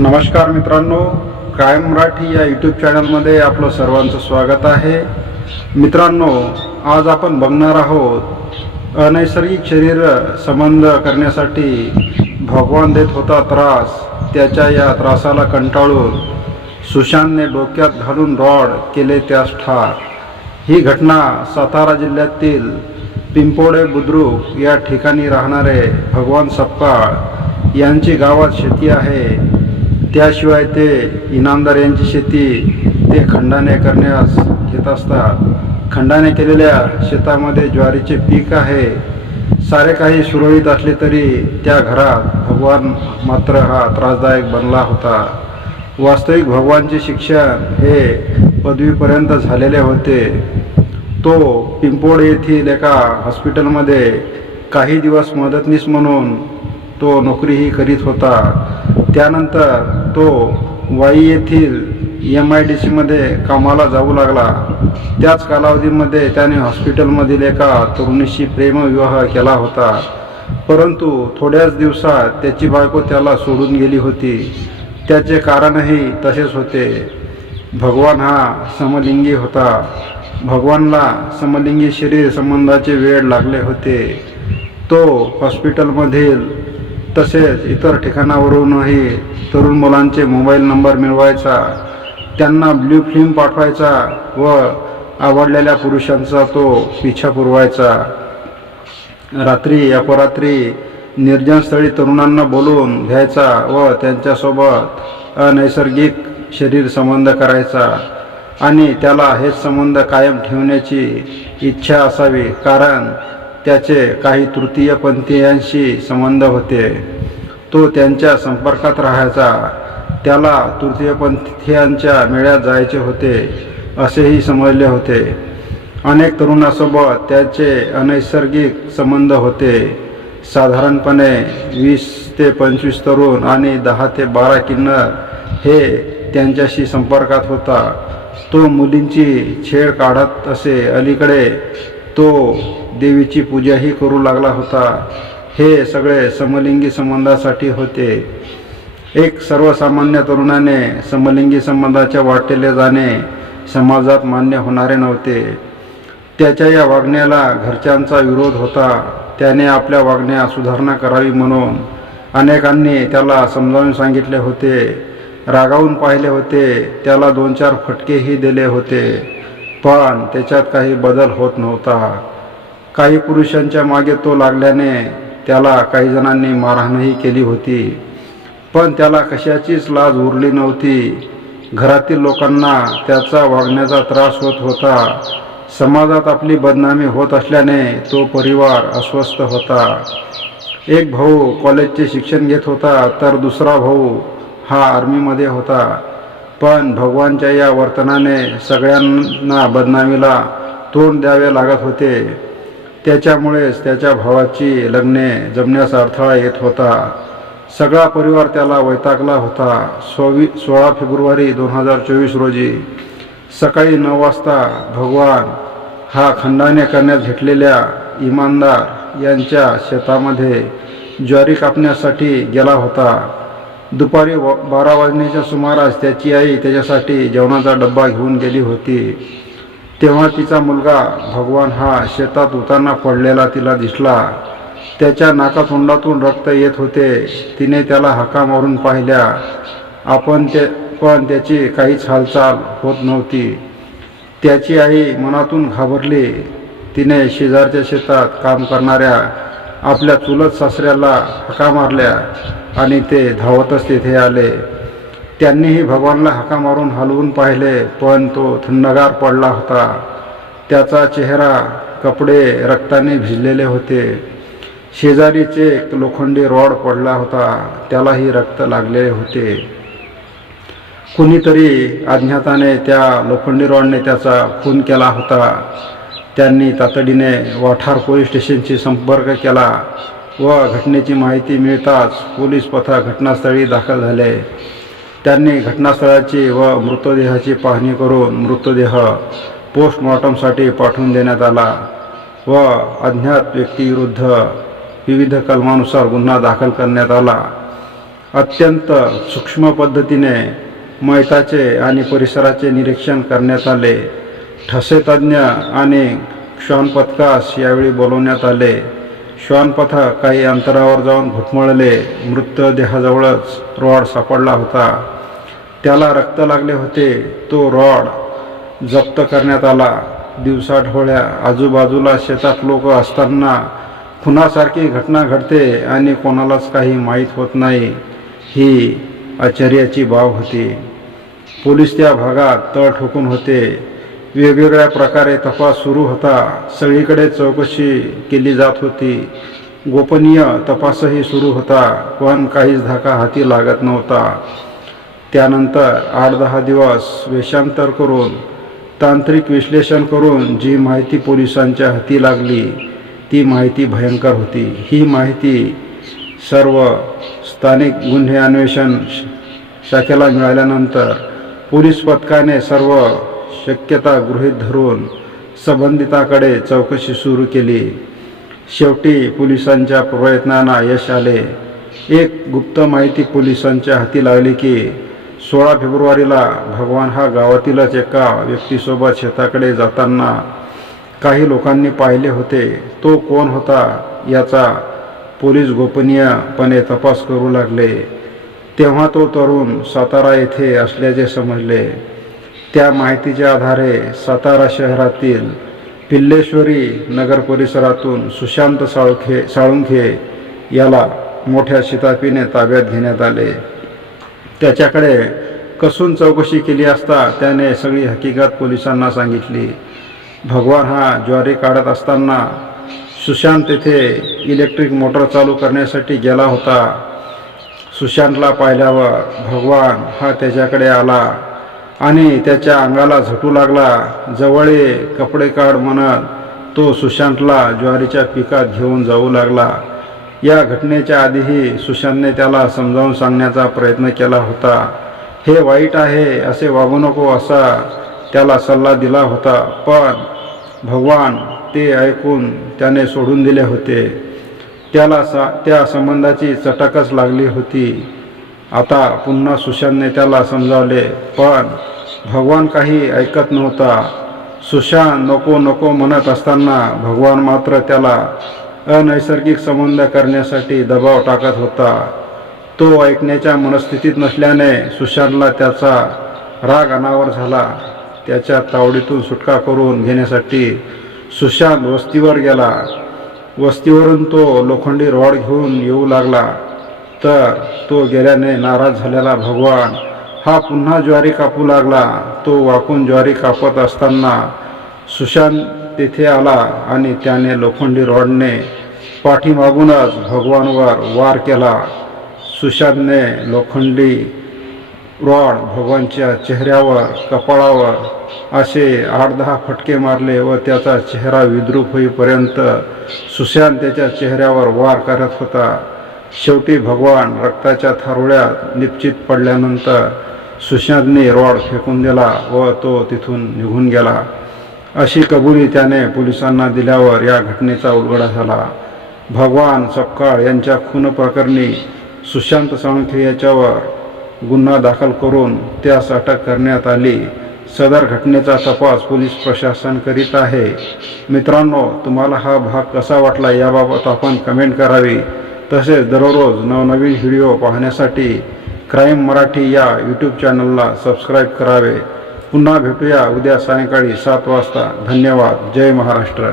नमस्कार मित्रांनो, कायम मराठी या यूट्यूब चॅनलमध्ये आपलं सर्वांचं स्वागत आहे. मित्रांनो, आज आपण बघणार आहोत अनैसर्गिक शरीर संबंध करण्यासाठी भगवान देत होता त्रास. त्याच्या या त्रासाला कंटाळून सुशांतने डोक्यात घालून रॉड केले त्यास ठार. ही घटना सातारा जिल्ह्यातील पिंपोडे बुद्रुक या ठिकाणी राहणारे भगवान सपकाळ यांची गावात शेती आहे. त्याशिवाय ते इनामदार यांची शेती ते खंडाने करण्यास घेत असतात. खंडाने केलेल्या शेतामध्ये ज्वारीचे पीक आहे. सारे काही सुरळीत असले तरी त्या घरात भगवान मात्र हा त्रासदायक बनला होता. वास्तविक भगवानचे शिक्षण हे पदवीपर्यंत झालेले होते. तो पिंपोड येथील एका हॉस्पिटलमध्ये काही दिवस मदतनीस म्हणून तो नोकरीही करीत होता. त्यानंतर तो वाई येथील MIDCमध्ये कामाला जाऊ लागला. त्याच कालावधीमध्ये त्याने हॉस्पिटलमधील एका तरुणीशी प्रेमविवाह केला होता. परंतु थोड्याच दिवसात त्याची बायको त्याला सोडून गेली होती. त्याचे कारणही तसेच होते. भगवान हा समलिंगी होता. भगवानला समलिंगी शरीर संबंधाचे वेड लागले होते. तो हॉस्पिटलमधील तसेच इतर ठिकाणावरूनही तरुण मुलांचे मोबाईल नंबर मिळवायचा, त्यांना ब्लू फिल्म पाठवायचा व आवडलेल्या पुरुषांचा तो पिछा पुरवायचा. रात्री अपरात्री निर्जन स्थळी तरुणांना बोलवून घ्यायचा व त्यांच्यासोबत अनैसर्गिक शरीर संबंध करायचा आणि त्याला हेच संबंध कायम ठेवण्याची इच्छा असावी, कारण त्याचे काही तृतीयपंथीयांशी संबंध होते. तो त्यांच्या संपर्कात राहायचा. त्याला तृतीयपंथीयांच्या मेळ्यात जायचे होते असेही समजले होते. अनेक तरुणांसोबत त्याचे अनैसर्गिक संबंध होते. साधारणपणे 20 ते 25 तरुण आणि 10 ते 12 किन्नर हे त्यांच्याशी संपर्कात होता. तो मुलींची छेड काढत असे. अलीकडे तो देवीची पूजाही करू लागला होता. हे सगळे समलिंगी संबंधासाठी होते. एक सर्वसामान्य तरुणाने समलिंगी संबंधाच्या वाटेले जाणे समाजात मान्य होणारे नव्हते. त्याच्या या वागण्याला घरच्यांचा विरोध होता. त्याने आपल्या वागण्यात सुधारणा करावी म्हणून अनेकांनी त्याला समजावून सांगितले होते, रागावून पाहिले होते, त्याला 2-4 फटकेही दिले होते, पण त्याच्यात काही बदल होत नव्हता. काही पुरुषांच्या मागे तो लागल्याने त्याला काही जणांनी मारहाणही केली होती, पण त्याला कशाचीच लाज उरली नव्हती. घरातील लोकांना त्याचा वागण्याचा त्रास होत होता. समाजात आपली बदनामी होत असल्याने तो परिवार अस्वस्थ होता. एक भाऊ कॉलेजचे शिक्षण घेत होता, तर दुसरा भाऊ हा आर्मीमध्ये होता. पण भगवानच्या या वर्तनाने सगळ्यांना बदनामीला तोंड द्यावे लागत होते. त्याच्यामुळेच त्याच्या भावाची लग्ने जमण्यास अडथळा येत होता. सगळा परिवार त्याला वैतागला होता. 16 फेब्रुवारी 2024 रोजी सकाळी 9 वाजता भगवान हा खंडाने करण्यात घेतलेल्या इमानदार यांच्या शेतामध्ये ज्वारी कापण्यासाठी गेला होता. दुपारी 12 वाजण्याच्या सुमारास त्याची आई त्याच्यासाठी जेवणाचा डब्बा घेऊन गेली होती. तेव्हा तिचा मुलगा भगवान हा शेतात उताना पडलेला तिला दिसला. त्याच्या नाकातोंडातून रक्त येत होते. तिने त्याला हाका मारून पाहिल्या, पण त्याची काहीच हालचाल होत नव्हती. त्याची आई मनातून घाबरली. तिने शेजारच्या शेतात काम करणाऱ्या आपल्या चुलत सासऱ्याला हाका मारल्या आणि ते धावतच तेथे आले. त्यांनीही भगवानला हाका मारून हलवून पाहिले, पण तो थंडगार पडला होता. त्याचा चेहरा, कपडे रक्ताने भिजलेले होते. शेजारीच एक लोखंडी रॉड पडला होता, त्यालाही रक्त लागलेले होते. कुणीतरी अज्ञाताने त्या लोखंडी रॉडने त्याचा खून केला होता. त्यांनी तातडीने वाठार पोलीस स्टेशनशी संपर्क केला व घटनेची माहिती मिळताच पोलीस पथक घटनास्थळी दाखल झाले. त्यांनी घटनास्थळाची व मृतदेहाची पाहणी करून मृतदेह पोस्टमॉर्टमसाठी पाठवून देण्यात आला व अज्ञात व्यक्तीविरुद्ध विविध कलमानुसार गुन्हा दाखल करण्यात आला. अत्यंत सूक्ष्म पद्धतीने मैताचे आणि परिसराचे निरीक्षण करण्यात आले. ठसे तज्ज्ञ आणि श्वानपथकास यावेळी बोलवण्यात आले. श्वानपथक काही अंतरावर जाऊन घुटमळले. मृतदेहाजवळच रॉड सापडला होता. त्याला रक्त लागले होते. तो रॉड जप्त करण्यात आला. दिवसाढवळ्या आजूबाजूला शेतात लोक असताना खुनासारखी घटना घडते आणि कोणालाच काही माहीत होत नाही, ही आश्चर्याची बाब होती. पोलीस त्या भागात तळ ठोकून होते. वेगवेगळ्या प्रकारे तपास सुरू होता. सगळीकडे चौकशी केली जात होती. गोपनीय तपासही सुरू होता, पण काहीच धाका हाती लागत नव्हता. त्यानंतर 8-10 दिवस वेषांतर करून तांत्रिक विश्लेषण करून जी माहिती पोलिसांच्या हाती लागली ती माहिती भयंकर होती. ही माहिती सर्व स्थानिक गुन्हे अन्वेषण शाखेला मिळाल्यानंतर पोलीस पथकाने सर्व शक्यता गृहीत धरून संबंधिताकडे चौकशी सुरू केली. शेवटी पोलिसांच्या प्रयत्नांना यश आले. एक गुप्त माहिती पोलिसांच्या हाती लागली की 16 फेब्रुवारीला भगवान हा गावातीलच एका व्यक्तीसोबत शेताकडे जाताना काही लोकांनी पाहिले होते. तो कोण होता याचा पोलीस गोपनीयपणे तपास करू लागले. तेव्हा तो तरुण सातारा येथे असल्याचे समजले. त्या माहितीच्या आधारे सातारा शहरातील पिल्लेश्वरी नगर परिसरातून सुशांत साळुंखे याला मोठ्या शिताफीने ताब्यात घेण्यात आले. त्याच्याकडे कसून चौकशी केली असता त्याने सगळी हकीकत पोलिसांना सांगितली. भगवान हा ज्वारी काढत असताना सुशांत तेथे इलेक्ट्रिक मोटर चालू करण्यासाठी गेला होता. सुशांतला पाहिल्यावर भगवान हा त्याच्याकडे आला आणि त्याच्या अंगाला झटू लागला. जवळ ये, कपडे काढ म्हणत तो सुशांतला ज्वारीच्या पिकात घेऊन जाऊ लागला. या घटनेच्या आधीही सुशांतने त्याला समजावून सांगण्याचा प्रयत्न केला होता. हे वाईट आहे, असे वागू नको असा त्याला सल्ला दिला होता, पण भगवान ते ऐकून त्याने सोडून दिले होते. त्याला त्या संबंधाची चटकच लागली होती. आता पुन्हा सुशांतने त्याला समजावले, पण भगवान काही ऐकत नव्हता. सुशांत नको नको म्हणत असताना भगवान मात्र त्याला अनैसर्गिक संबंध करण्यासाठी दबाव टाकत होता. तो ऐकण्याच्या मनस्थितीत नसल्याने सुशांतला त्याचा राग अनावर झाला. त्याच्या तावडीतून सुटका करून घेण्यासाठी सुशांत वस्तीवर गेला. वस्तीवरून तो लोखंडी रॉड घेऊन येऊ लागला, तर तो गेल्याने नाराज झालेला भगवान हा पुन्हा ज्वारी कापू लागला. तो वाकून ज्वारी कापत असताना सुशांत तेथे आला आणि त्याने लोखंडी रॉडने पाठीमागूनच भगवानवर वार केला. सुशांतने लोखंडी रॉड भगवानच्या चेहऱ्यावर, कपाळावर असे 8-10 फटके मारले व त्याचा चेहरा विद्रूप होईपर्यंत सुशांत त्याच्या चेहऱ्यावर वार करत होता. शेवटी भगवान रक्ताच्या थारोळ्यात निपचित पडल्यानंतर सुशांतने रॉड फेकून दिला व तो तिथून निघून गेला. अशी कबुली त्याने पोलिसांना दिल्यावर या घटनेचा उलगडा झाला. भगवान सपकाळ यांच्या खून प्रकरणी सुशांत साळुंखे याच्यावर गुन्हा दाखल करून त्यास अटक करण्यात आली. सदर घटनेचा तपास पोलीस प्रशासन करीत आहे. मित्रांनो, तुम्हाला हा भाग कसा वाटला याबाबत आपण कमेंट करावी. तसेच दररोज नवनवीन व्हिडिओ पाहण्यासाठी क्राईम मराठी या यूट्यूब चॅनलला सबस्क्राईब करावे. पुन्हा भेटूया उद्या सायंकाळी 7 वाजता. धन्यवाद. जय महाराष्ट्र.